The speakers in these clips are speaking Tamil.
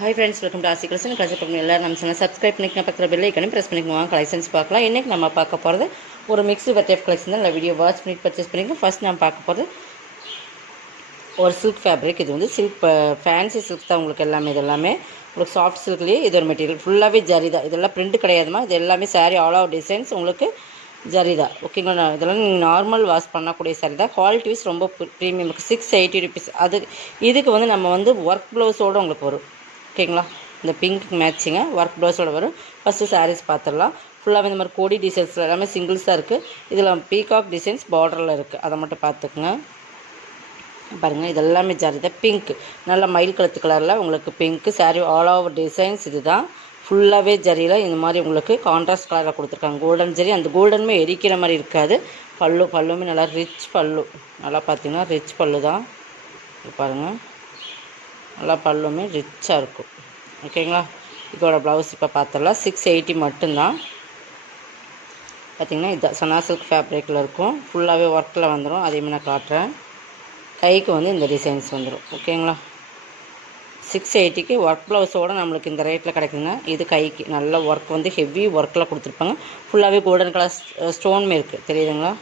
ஹாய் ஃப்ரெண்ட்ஸ், வெல்கம் டு ஆசி கலெக்ஷன். பண்ணி எல்லோரும் நம்ம சேனல் சப்ஸ்கிரைப் பண்ணிக்கலாம், பக்கத்தில் பெல் ஐக்கனையும் ப்ரெஸ் பண்ணிக்குவாங்க. கலெக்ஷன்ஸ் பார்க்கலாம். இன்றைக்கி நம்ம பார்க்க போகிறது ஒரு மிக்ஸ்டு வெரைட்டி கலெக்ஷன் தான். வீடியோ வாட்ச் பண்ணி பர்ச்சேஸ் பண்ணிக்கலாம். ஃபர்ஸ்ட் நம்ம பார்க்க போகிறது ஒரு சில்க் ஃபேப்ரிக். இது வந்து சில்க் ஃபேன்சி சில்க் தான். உங்களுக்கு எல்லாமே இது எல்லாமே உங்களுக்கு சாஃப்ட் சில்க்லேயே இது ஒரு மெட்டீரியல் ஃபுல்லாகவே ஜரி தான். இதெல்லாம் பிரிண்ட் கிடையாதுமா. இது எல்லாமே சாரீ ஆல் ஓவர் டிசைன்ஸ் உங்களுக்கு ஜரிதா. ஓகேங்களா. இதெல்லாம் நீங்கள் நார்மல் வாஷ் பண்ணக்கூடிய சாரி தான். குவாலிட்டி வைஸ் ரொம்ப ப்ரீமியம். 680 rupees. அது இதுக்கு வந்து நம்ம வந்து ஒர்க் ப்ளவுஸோடு உங்களுக்கு வரும். ஓகேங்களா. இந்த பிங்க் மேட்சிங்க ஒர்க் ப்ளவுஸோடு வரும். ஃபஸ்ட்டு சாரீஸ் பார்த்துடலாம். ஃபுல்லாகவே இந்த மாதிரி கோடி டிசைன்ஸ் எல்லாமே சிங்கிள்ஸாக இருக்குது. இதில் பீகாக் டிசைன்ஸ் பார்டரில் இருக்குது. அதை மட்டும் பார்த்துக்குங்க. பாருங்கள், இது எல்லாமே ஜரிதா. பிங்க் நல்ல மயில் கழுத்து கலரில் உங்களுக்கு pink sari all over designs. இது தான் ஃபுல்லாகவே ஜரியில் இந்த மாதிரி உங்களுக்கு கான்ட்ராஸ்ட் கலரில் கொடுத்துருக்காங்க. கோல்டன் ஜரி. அந்த கோல்டனுமே எரிக்கிற மாதிரி இருக்காது. பல்லுமே நல்லா ரிச் பல்லு. நல்லா பார்த்தீங்கன்னா ரிச் பல்லு தான். பாருங்கள், நல்லா பல்லுமே ரிச்சாக இருக்கும். ஓகேங்களா. இதோட ப்ளவுஸ் இப்போ பார்த்துடலாம். 680 மட்டும்தான். பார்த்திங்கன்னா இதுதான் சனா சில்க் ஃபேப்ரிக்கில் இருக்கும். ஃபுல்லாகவே ஒர்க்கில் வந்துடும். அதேமாதிரி நான் காட்டுறேன். கைக்கு வந்து இந்த டிசைன்ஸ் வந்துடும். ஓகேங்களா. 680க்கு ஒர்க் ப்ளவுஸோடு நம்மளுக்கு இந்த ரேட்டில் கிடைக்குதுங்க. இது கைக்கு நல்ல ஒர்க் வந்து ஹெவி ஒர்க்கில் கொடுத்துருப்பாங்க. ஃபுல்லாகவே கோல்டன் கலர் ஸ்டோனுமே இருக்குது. தெரியுதுங்களா.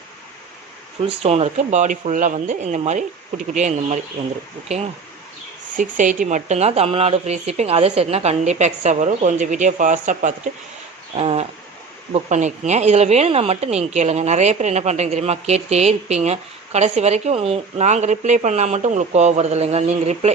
ஃபுல் ஸ்டோன் இருக்குது. பாடி ஃபுல்லாக வந்து இந்த மாதிரி குட்டி குட்டியாக இந்த மாதிரி வந்துடும். ஓகேங்களா. 680 மட்டும்தான். Tamil Nadu free shipping. அதே செட்னா கண்டிப்பாக எக்ஸ்ட்ரா வரும். கொஞ்சம் வீடியோ ஃபாஸ்ட்டாக பார்த்துட்டு புக் பண்ணிக்கோங்க. இதில் வேணும்னா மட்டும் நீங்கள் கேளுங்க. நிறைய பேர் என்ன பண்ணுறீங்க தெரியுமா, கேட்டுகிட்டே இருப்பீங்க. கடைசி வரைக்கும் நாங்கள் ரிப்ளை பண்ணால் மட்டும் உங்களுக்கு கோவம் வருது இல்லைங்க. நீங்கள் ரிப்ளை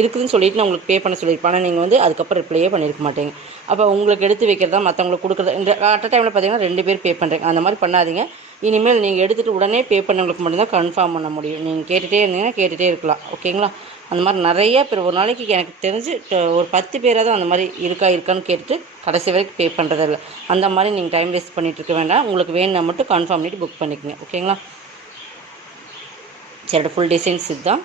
இருக்குதுன்னு சொல்லிவிட்டு நான் உங்களுக்கு பே பண்ண சொல்லியிருப்பேன். ஆனால் நீங்கள் வந்து அதுக்கப்புறம் ரிப்ளையே பண்ணியிருக்க மாட்டீங்க. அப்போ உங்களுக்கு எடுத்து வைக்கிறதா மற்றவங்களுக்கு கொடுக்குறதா. இந்த அட் டைமில் பார்த்தீங்கன்னா 2 பேர் பே பண்ணுறீங்க. அந்த மாதிரி பண்ணாதீங்க. இனிமேல் நீங்கள் எடுத்துகிட்டு உடனே பே பண்ணவங்களுக்கு மட்டும்தான் கன்ஃபார்ம் பண்ண முடியும். நீங்கள் கேட்டுகிட்டே இருந்தீங்கன்னா கேட்டுகிட்டே இருக்கலாம். ஓகேங்களா. அந்த மாதிரி நிறைய பேர் ஒரு நாளைக்கு எனக்கு தெரிஞ்சு ஒரு 10 பேராக தான் அந்த மாதிரி இருக்கான்னு கேட்டுட்டு கடைசி வரைக்கும் பே பண்ணுறதில்ல. அந்த மாதிரி நீங்கள் டைம் வேஸ்ட் பண்ணிகிட்டு இருக்க வேண்டாம். உங்களுக்கு வேணும்னா மட்டும் கன்ஃபார்ம் பண்ணிவிட்டு புக் பண்ணிக்கோங்க. ஓகேங்களா. சரி, ஃபுல் டிசைன்ஸ் இதுதான்.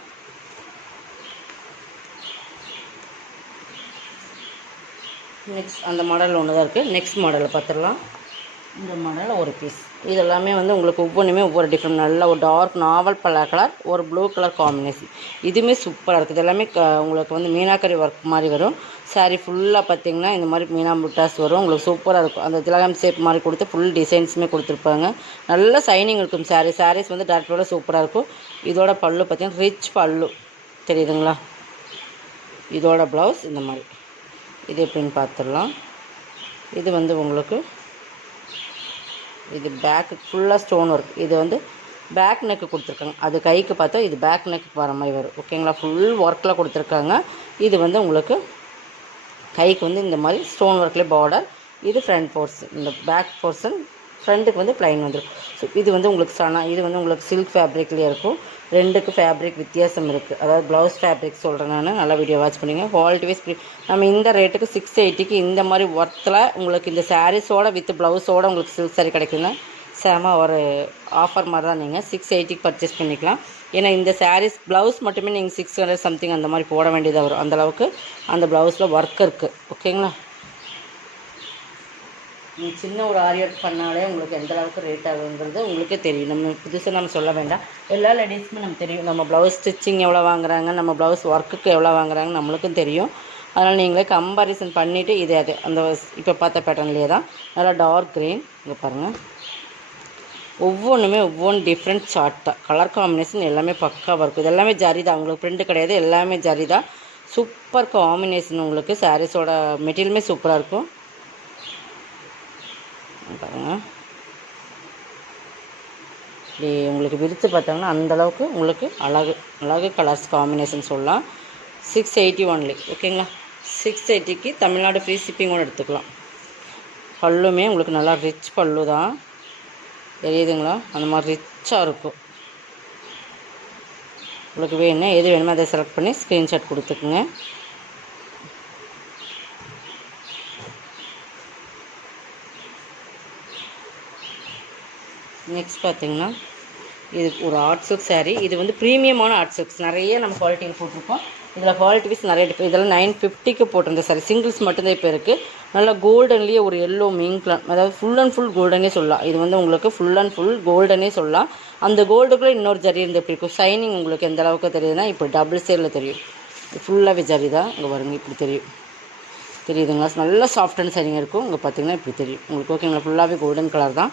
நெக்ஸ்ட் அந்த மாடல் ஒன்று தான் இருக்குது. நெக்ஸ்ட் மாடலில் பார்த்துடலாம். இந்த மாடலில் ஒரு பீஸ். இது எல்லாமே வந்து உங்களுக்கு ஒவ்வொன்றுமே ஒவ்வொரு டிஃப்ரெண்ட். நல்ல ஒரு டார்க் நாவல் பல கலர், ஒரு ப்ளூ கலர் காம்பினேஷன். இதுவுமே சூப்பராக இருக்குது. இது எல்லாமே உங்களுக்கு வந்து மீனாக்கரி ஒர்க் மாதிரி வரும். சாரீ ஃபுல்லாக பார்த்திங்கன்னா இந்த மாதிரி மீனா முட்டாஸ் வரும். உங்களுக்கு சூப்பராக இருக்கும். அந்த திலகம் ஷேப் மாதிரி கொடுத்து ஃபுல் டிசைன்ஸுமே கொடுத்துருப்பாங்க. நல்ல சைனிங் இருக்கும். சாரீஸ் வந்து டேரக்டரோட சூப்பராக இருக்கும். இதோட பல்லு பார்த்திங்கன்னா ரிச் பல்லு. தெரியுதுங்களா. இதோட ப்ளவுஸ் இந்த மாதிரி. இது எப்படின்னு பார்த்துடலாம். இது வந்து உங்களுக்கு இது பேக்கு ஃபுல்லாக ஸ்டோன் ஒர்க். இது வந்து பேக் நெக்கு கொடுத்துருக்காங்க. அது கைக்கு பார்த்தா இது பேக் நெக்கு வர மாதிரி வரும். ஓகேங்களா. ஃபுல் ஒர்க்கில் கொடுத்துருக்காங்க. இது வந்து உங்களுக்கு கைக்கு வந்து இந்த மாதிரி ஸ்டோன் ஒர்க்லேயே பார்டர். இது ஃப்ரண்ட் போர்ஷன். இந்த பேக் போர்ஷன் ஃப்ரண்ட்டுக்கு வந்து ப்ளைன் வந்துடும். ஸோ இது வந்து உங்களுக்கு இது வந்து உங்களுக்கு சில்க் ஃபேப்ரிக்லேயே இருக்கும். 2க்கு ஃபேப்ரிக் வித்தியாசம் இருக்குது. அதாவது ப்ளவுஸ் ஃபேப்ரிக் சொல்கிறேன் நான். நல்லா வீடியோ வாட்ச் பண்ணிங்க. குவாலிட்டி வைஸ் நம்ம இந்த ரேட்டுக்கு 680க்கு இந்த மாதிரி ஒர்த்தில் உங்களுக்கு இந்த சாரீஸோட வித் ப்ளவுஸோடு உங்களுக்கு சில்க் சாரீ கிடைக்குங்க. செம ஒரு ஆஃபர் மாதிரி தான். நீங்கள் 680க்கு பர்ச்சேஸ் பண்ணிக்கலாம். ஏன்னா இந்த சாரீஸ் ப்ளவுஸ் மட்டுமே நீங்கள் 600 சம்திங் அந்த மாதிரி போட வேண்டியதாக வரும். அந்தளவுக்கு அந்த ப்ளவுஸில் ஒர்க் இருக்குது. ஓகேங்களா. நீங்கள் சின்ன ஒரு ஆரி ஒர்க் பண்ணாலே உங்களுக்கு எந்த அளவுக்கு ரேட் ஆகுங்கிறது உங்களுக்கே தெரியும். நம்ம புதுசாக நம்ம சொல்ல வேண்டாம். எல்லா லேடிஸுமே நமக்கு தெரியும். நம்ம ப்ளவுஸ் ஸ்டிச்சிங் எவ்வளோ வாங்குறாங்க, நம்ம ப்ளவுஸ் ஒர்க்குக்கு எவ்வளோ வாங்குறாங்க நம்மளுக்கும் தெரியும். அதனால் நீங்களே கம்பாரிசன் பண்ணிவிட்டு இது அது அந்த இப்போ பார்த்த பேட்டர்ன்லேயே தான் நல்லா டார்க் க்ரீன். இங்கே பாருங்கள், ஒவ்வொன்றுமே ஒவ்வொன்று டிஃப்ரெண்ட் சார்ட் தான். கலர் காம்பினேஷன் எல்லாமே பக்காவாக இருக்கும். இது எல்லாமே ஜரி தான். உங்களுக்கு பிரிண்ட் கிடையாது. எல்லாமே ஜரி தான். Super combination. உங்களுக்கு சாரீஸோட மெட்டீரியலுமே சூப்பராக இருக்கும். பாருங்கள், இப்படி உங்களுக்கு விரித்து பார்த்தாங்கன்னா அந்தளவுக்கு உங்களுக்கு அழகு கலர்ஸ் காம்பினேஷன் சொல்லலாம். 680 ஒன்லி. ஓகேங்களா. 680க்கு தமிழ்நாடு ஃப்ரீ ஷிப்பிங்கோடு எடுத்துக்கலாம். பல்லுமே உங்களுக்கு நல்லா ரிச் பல்லு தான். தெரியுதுங்களா. அந்த மாதிரி ரிச்சாக இருக்கும். உங்களுக்கு வேணும் எது வேணுமோ அதை செலக்ட் பண்ணி ஸ்க்ரீன்ஷாட் கொடுத்துக்குங்க. நெக்ஸ்ட் பார்த்திங்கன்னா இது ஒரு ஆர்ட் சில்க் சாரீ. இது வந்து ப்ரீமியமான ஆர்ட் சில்க்ஸ். நிறைய நம்ம குவாலிட்டியில் போட்டிருக்கோம். இதில் குவாலிட்டி வைஸ் நிறைய டிஃப்ரெண்ட். இதெல்லாம் 950க்கு போட்டிருந்த சாரி. சிங்கிள்ஸ் மட்டும்தான் இப்போ இருக்குது. நல்லா கோல்டன்லேயே ஒரு எல்லோ மீன்க்லாம், அதாவது ஃபுல் அண்ட் ஃபுல் கோல்டனே சொல்லலாம். இது வந்து உங்களுக்கு ஃபுல் அண்ட் ஃபுல் கோல்டனே சொல்லலாம். அந்த கோல்டுக்குள்ளே இன்னொரு ஜரி இருந்து எப்படி இருக்கும். ஷைனிங் உங்களுக்கு எந்த அளவுக்கு தெரியுதுன்னா இப்போ டபுள் சேரில் தெரியும். ஃபுல்லாகவே ஜரி தான். இங்கே பாருங்கள், இப்படி தெரியும். தெரியுதுங்களா? நல்ல சாஃப்டான சாரீங்க இருக்கும். இங்கே பார்த்தீங்கன்னா இப்படி தெரியும் உங்களுக்கு. ஓகேங்களா? ஃபுல்லாகவே கோல்டன் கலர் தான்,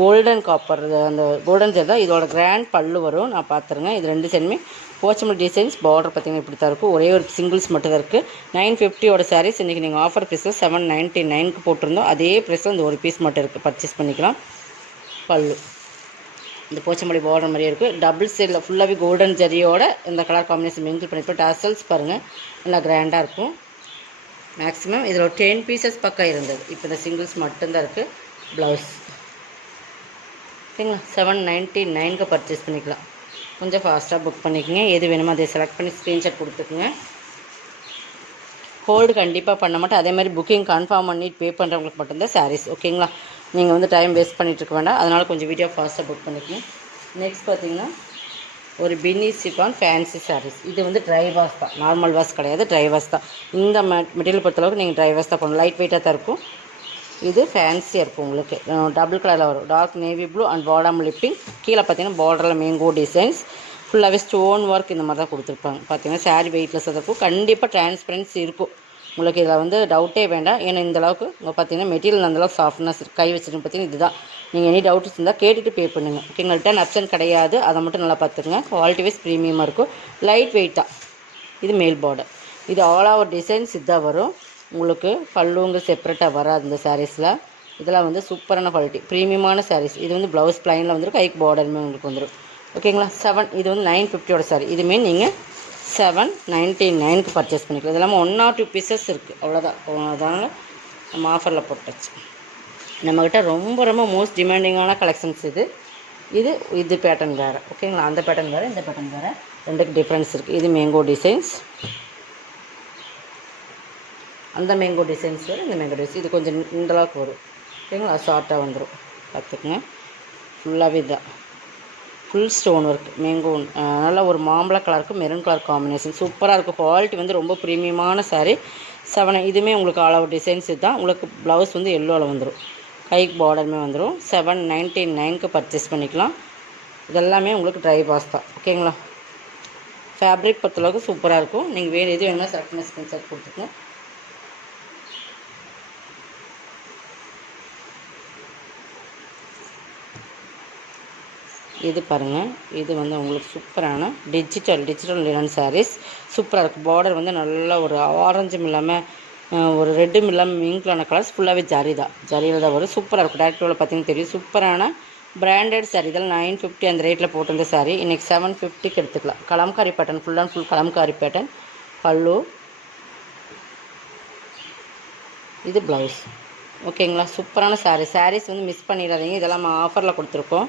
கோல்டன் காப்பர் அந்த கோல்டன் ஜெர் தான். இதோட கிராண்ட் பல்லு வரும். நான் பார்த்துருங்க. இது 2 சைடுமே போச்சமல் டிசைன்ஸ். பார்டர் பார்த்தீங்கன்னா இப்படி தான் இருக்கும். ஒரே ஒரு சிங்கிள்ஸ் மட்டும் தான் இருக்குது. 950 சாரீஸ். இன்றைக்கி நீங்கள் ஆஃபர் ப்ரைஸில் 799க்கு போட்டிருந்தோம். அதே ப்ரைஸில் இந்த ஒரு பீஸ் மட்டும் இருக்குது, பர்ச்சேஸ் பண்ணிக்கலாம். பல்லு இந்த போச்சமல்லி பார்டர் மாதிரியே இருக்குது. டபுள் சைடில் ஃபுல்லாகவே கோல்டன் ஜரியோட இந்த கலர் காம்பினேஷன் மிங்கிள் பண்ணிப்போம். டாசல்ஸ் பாருங்கள், நல்லா கிராண்டாக இருக்கும். மேக்ஸிமம் இதில் ஒரு 10 பீசஸ் பக்கம் இருந்தது. இப்போ இந்த சிங்கிள்ஸ் மட்டும்தான் இருக்குது. ப்ளவுஸ் ஓகேங்களா? 799க்கு பர்ச்சேஸ் பண்ணிக்கலாம். கொஞ்சம் ஃபாஸ்ட்டாக புக் பண்ணிக்கோங்க. எது வேணுமோ அதை செலக்ட் பண்ணி ஸ்க்ரீன்ஷாட் கொடுத்துக்குங்க. ஹோல்டு கண்டிப்பாக பண்ண மாட்டேன். அதே மாதிரி புக்கிங் கன்ஃபார்ம் பண்ணி பே பண்ணுறவங்களுக்கு மட்டும்தான் சாரீஸ். ஓகேங்களா? நீங்கள் வந்து டைம் வேஸ்ட் பண்ணிகிட்டு இருக்க வேண்டாம். அதனால் கொஞ்சம் வீடியோ ஃபாஸ்ட்டாக புக் பண்ணிக்கோங்க. நெக்ஸ்ட் பார்த்தீங்கன்னா ஒரு பின்னி சிஃபான் ஃபேன்சி சாரீஸ். இது வந்து ட்ரை வாஷ் தான், நார்மல் வாஷ் கிடையாது, ட்ரை வாஷ் தான். இந்த மெட்டீரியல் பொறுத்தளவுக்கு நீங்கள் ட்ரை வாஷ் தான் பண்ணணும். லைட் வெயிட்டாக தான் இருக்கும். இது ஃபேன்சியாக இருக்கும் உங்களுக்கு. டபுள் கலரில் வரும். டார்க் நேவி ப்ளூ அண்ட் பாடம் லிப்பிங். கீழே பார்த்தீங்கன்னா பார்டரில் மேங்கோ டிசைன்ஸ். ஃபுல்லாகவே ஸ்டோன் ஒர்க் இந்த மாதிரி தான் கொடுத்துருப்பாங்க. பார்த்தீங்கன்னா சாரீ வெயிட்லெஸ்ஸாக இருக்கும். கண்டிப்பாக டிரான்ஸ்பரன்சி இருக்கும் உங்களுக்கு. இதில் வந்து டவுட்டே வேண்டாம். ஏன்னா இந்தளவுக்கு உங்கள் பார்த்தீங்கன்னா மெட்டீரியல் அந்தளவுக்கு சாஃப்ட்னஸ் கை வச்சுட்டு பார்த்தீங்கன்னா இதுதான். நீங்கள் எனி டவுட்ஸ் இருந்தால் கேட்டுட்டு பே பண்ணுங்கள். ஓகேங்களா? ரிட்டன் ஆப்ஷன் கிடையாது. அதை மட்டும் நல்லா பார்த்துக்குங்க. குவாலிட்டி வைஸ் ப்ரீமியமாக இருக்கும். லைட் வெயிட்டாக. இது மேல் பார்டர். இது ஆல் ஓவர் டிசைன்ஸ் இதாக வரும் உங்களுக்கு. பல்லுங்க செப்பரேட்டாக வராது இந்த சாரீஸில். இதெல்லாம் வந்து சூப்பரான குவாலிட்டி ப்ரீமியமான சாரீஸ். இது வந்து ப்ளவுஸ் ப்ளைனில் வந்துடும், கைக்கு பார்டருமே உங்களுக்கு வந்துடும். ஓகேங்களா? இது வந்து 950 சாரீ. இதுவுமே நீங்கள் 799க்கு பர்ச்சேஸ் பண்ணிக்கலாம். இது இல்லாமல் 1 or 2 பீசஸ் இருக்குது, அவ்வளோதான். அதனால் நம்ம ஆஃபரில் போட்டாச்சு. நம்மக்கிட்ட ரொம்ப ரொம்ப மோஸ்ட் டிமாண்டிங்கான கலெக்ஷன்ஸ் இது பேட்டர்ன் வேறு. ஓகேங்களா? அந்த பேட்டர்ன் வேறு, இந்த பேட்டர்ன் வேறு. ரெண்டுக்கு டிஃப்ரென்ஸ் இருக்குது. இது மேங்கோ டிசைன்ஸ், அந்த மேங்கோ டிசைன்ஸ் வேறு, இந்த மேங்கோ டிசைன்ஸ். இது கொஞ்சம் இந்தளவுக்கு வரும். ஓகேங்களா? ஷார்ட்டாக வந்துடும், பார்த்துக்குங்க. ஃபுல்லாகவே இதுதான், ஃபுல் ஸ்டோன் ஒர்க் மேங்கோ. நல்லா ஒரு மாம்பழ கலருக்கு மெரூன் கலர் காம்பினேஷன் சூப்பராக இருக்கும். குவாலிட்டி வந்து ரொம்ப ப்ரீமியமான சாரீ. இதுவுமே உங்களுக்கு ஆல் ஓவர் டிசைன்ஸ் இதுதான். உங்களுக்கு ப்ளவுஸ் வந்து எல்லோவில் வந்துடும், கைக்கு பார்டருமே வந்துடும். 799க்கு பர்ச்சேஸ் பண்ணிக்கலாம். இதெல்லாமே உங்களுக்கு ட்ரை வாஷ் தான். ஓகேங்களா? ஃபேப்ரிக் பொறுத்தளவுக்கு சூப்பராக இருக்கும். நீங்கள் வேறு எது வேணுமோ செலக்ட் பண்ணி ஸ்க்ரீன்ஷாட் கொடுத்துக்கோங்க. இது பாருங்கள், இது வந்து உங்களுக்கு சூப்பரான டிஜிட்டல் லினன் சாரீஸ். சூப்பராக இருக்குது. பார்டர் வந்து நல்லா ஒரு ஆரஞ்சும் இல்லாமல் ஒரு ரெட்டும் இல்லாமல் மிங்கிளான கலர்ஸ். ஃபுல்லாகவே ஜரியில் தான் வரும். சூப்பராக இருக்கும். டேரக்டரில் பார்த்தீங்கன்னா தெரியும். சூப்பரான பிராண்டட் சாரீ. இதெல்லாம் 950 அந்த ரேட்டில் போட்டிருந்த சாரீ இன்றைக்கி 750க்கு எடுத்துக்கலாம். Kalamkari pattern, full and full Kalamkari pattern. பல்லு, இது ப்ளவுஸ். ஓகேங்களா? சூப்பரான சாரீஸ் வந்து மிஸ் பண்ணிடாதீங்க. இதெல்லாம் நம்ம ஆஃபரில் கொடுத்துருக்கோம்.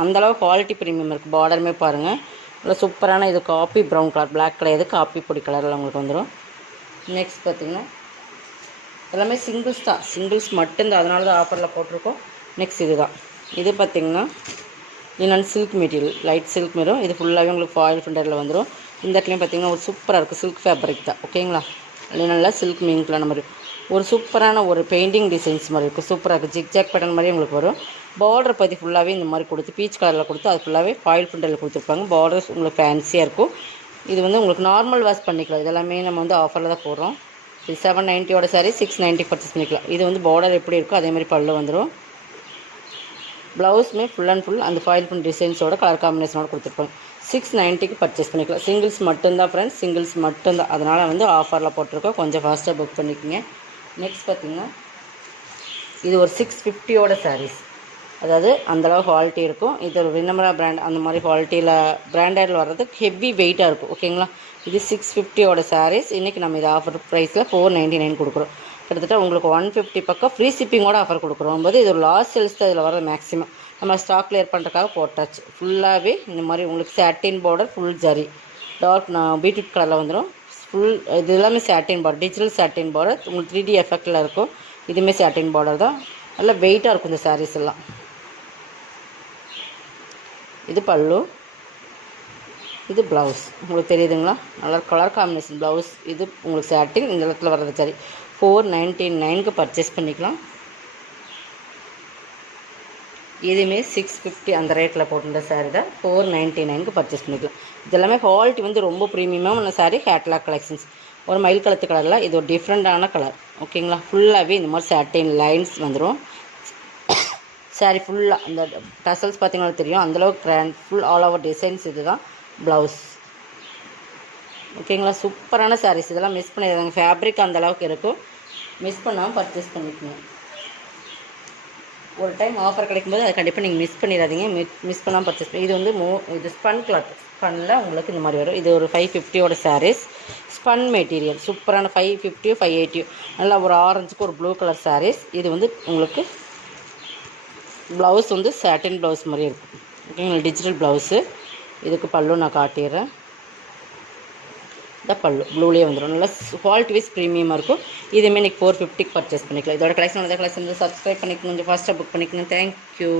அந்தளவு குவாலிட்டி ப்ரீமியம் இருக்குது. பார்டருமே பாருங்கள், நல்லா சூப்பரான. இது காப்பி ப்ரௌன் கலர், பிளாக் கிடையாது, காப்பி பொடி கலரில் உங்களுக்கு வந்துடும். நெக்ஸ்ட் பார்த்திங்கன்னா எல்லாமே சிங்கிள்ஸ் தான், சிங்கிள்ஸ் மட்டும்தான், அதனால தான் ஆஃபரில் போட்டிருக்கோம். நெக்ஸ்ட் இது பார்த்திங்கன்னா linen silk material, light silk வரும். இது ஃபுல்லாகவே உங்களுக்கு ஃபாயில் ஃபிண்டரில் வந்துடும். இந்த இடத்துலையும் பார்த்திங்கன்னா ஒரு சூப்பராக இருக்குது. சில்க் ஃபேப்ரிக் தான். ஓகேங்களா? லினனில் சில்க் மீன்களான மாதிரி ஒரு சூப்பரான ஒரு பெயிண்டிங் டிசைன்ஸ் மாதிரி இருக்குது. சூப்பராக இருக்குது. ஜிக்ஜாக் பேட்டர்ன் மாதிரி உங்களுக்கு வரும். பார்டர் பற்றி ஃபுல்லாகவே இந்த மாதிரி கொடுத்து பீச் கலரில் கொடுத்து அது ஃபுல்லாகவே ஃபாயில் ஃபிண்டரில் கொடுத்துருப்பாங்க. பார்டர்ஸ் உங்களுக்கு ஃபேன்சியாக இருக்கும். இது வந்து உங்களுக்கு நார்மல் வாஷ் பண்ணிக்கலாம். இதெல்லாமே நம்ம வந்து ஆஃபரில் தான் போடுறோம். இது 790 சாரீ 690 பர்ச்சேஸ் பண்ணிக்கலாம். இது வந்து பார்டர் எப்படி இருக்கோ அதே மாதிரி பல்லு வந்துடும். ப்ளவுஸுமே ஃபுல் அண்ட் ஃபுல் அந்த ஃபாயில் பிரிண்ட் டிசைன்ஸோட கலர் காம்பினேஷனோட கொடுத்துருப்பாங்க. 690க்கு பர்ச்சேஸ் பண்ணிக்கலாம். சிங்கிள்ஸ் மட்டும்தான் ஃப்ரெண்ட்ஸ், சிங்கிள்ஸ் மட்டும்தான். அதனால் வந்து ஆஃபரில் போட்டிருக்கோம். கொஞ்சம் ஃபாஸ்ட்டாக புக் பண்ணிக்கோங்க. நெக்ஸ்ட் பார்த்திங்கன்னா இது ஒரு 650 சாரீஸ். அதாவது அந்தளவு குவாலிட்டி இருக்கும். இது ஒரு வினமரா பிராண்ட் அந்த மாதிரி குவாலிட்டியில் பிராண்டடில் வர்றது ஹெவி வெயிட்டாக இருக்கும். ஓகேங்களா? இது 650 சாரீஸ். இன்றைக்கி நம்ம இது ஆஃபர் ப்ரைஸில் 499 கொடுக்குறோம். கிட்டத்தட்ட உங்களுக்கு 150 பக்கம் ஃப்ரீ ஷிப்பிங்கோட ஆஃபர் கொடுக்குறோம் போது இது ஒரு லாஸ்ட் சேல்ஸ் தான் இதில் வர. மேக்ஸிமம் நம்ம ஸ்டாக் கிளியர் பண்ணுறதுக்காக போட்டாச்சு. ஃபுல்லாகவே இந்த மாதிரி உங்களுக்கு satin border, full zari, dark beetroot கலரில் வந்துடும். ஃபுல் இது எல்லாமே satin border, digital satin border. உங்களுக்கு 3D எஃபெக்டில் இருக்கும். இதுவுமே சாட்டின் பார்டர் தான். நல்லா வெயிட்டாக இருக்கும் இந்த சாரீஸ் எல்லாம். இது பல்லு, இது ப்ளவுஸ். உங்களுக்கு தெரியுதுங்களா? நல்லா கலர் காம்பினேஷன் ப்ளவுஸ். இது உங்களுக்கு சாட்டின், இந்த இடத்துல வர்றது சரி. 499க்கு பர்ச்சேஸ் பண்ணிக்கலாம். இதுவுமே 650 அந்த ரேட்டில் போட்டிருந்த சாரீ தான் 499க்கு பர்ச்சேஸ் பண்ணிக்கலாம். இதெல்லாமே குவாலிட்டி வந்து ரொம்ப ப்ரீமியமான சாரீ, கேட்லாக் கலெக்ஷன்ஸ். ஒரு மயில் கலத்து கலரில் இது ஒரு டிஃப்ரெண்ட்டான கலர். ஓகேங்களா, ஃபுல்லாகவே இந்த மாதிரி சாட்டின் லைன்ஸ் வந்துடும். சாரீ ஃபுல்லாக அந்த டசல்ஸ் பார்த்தீங்கன்னா தெரியும், அந்தளவுக்கு grand full all over designs. இது தான் ப்ளவுஸ். ஓகேங்களா, சூப்பரான சாரீஸ். இதெல்லாம் மிஸ் பண்ணிடுறாங்க, ஃபேப்ரிக் அந்தளவுக்கு இருக்கும். மிஸ் பண்ணாமல் பர்ச்சேஸ் பண்ணிக்கணும். ஒரு டைம் ஆஃபர் கிடைக்கும்போது அதை கண்டிப்பாக நீங்கள் மிஸ் பண்ணிடாதீங்க. மிஸ் பண்ணாமல் பர்ச்சேஸ் பண்ணி. இது வந்து இது ஸ்பன் கிளாத். ஸ்பன்னில் உங்களுக்கு இந்த மாதிரி வரும். இது ஒரு 550யோட சாரீஸ். ஸ்பன் மெட்டீரியல் சூப்பரான 550 580 நல்லா ஒரு ஆரஞ்சுக்கு ஒரு ப்ளூ கலர் சாரீஸ். இது வந்து உங்களுக்கு ப்ளவுஸ் வந்து சாட்டின் ப்ளவுஸ் மாதிரி இருக்கும். ஓகேங்களா, டிஜிட்டல் ப்ளவுஸு. இதுக்கு பல்லு நான் காட்டிடுறேன். இந்த பல்லு ப்ளூலேயே வந்துடும். நல்லா குவாலிட்டி வைஸ் ப்ரீமியமாக இருக்கும். இதுவுமே இன்றைக்கி 450க்கு பர்ச்சேஸ் பண்ணிக்கலாம். இதோட கலெக்ஷன் சப்ஸ்கிரைப் பண்ணிக்கணும், கொஞ்சம் ஃபாஸ்ட்டாக புக் பண்ணிக்கணும். தேங்க்யூ.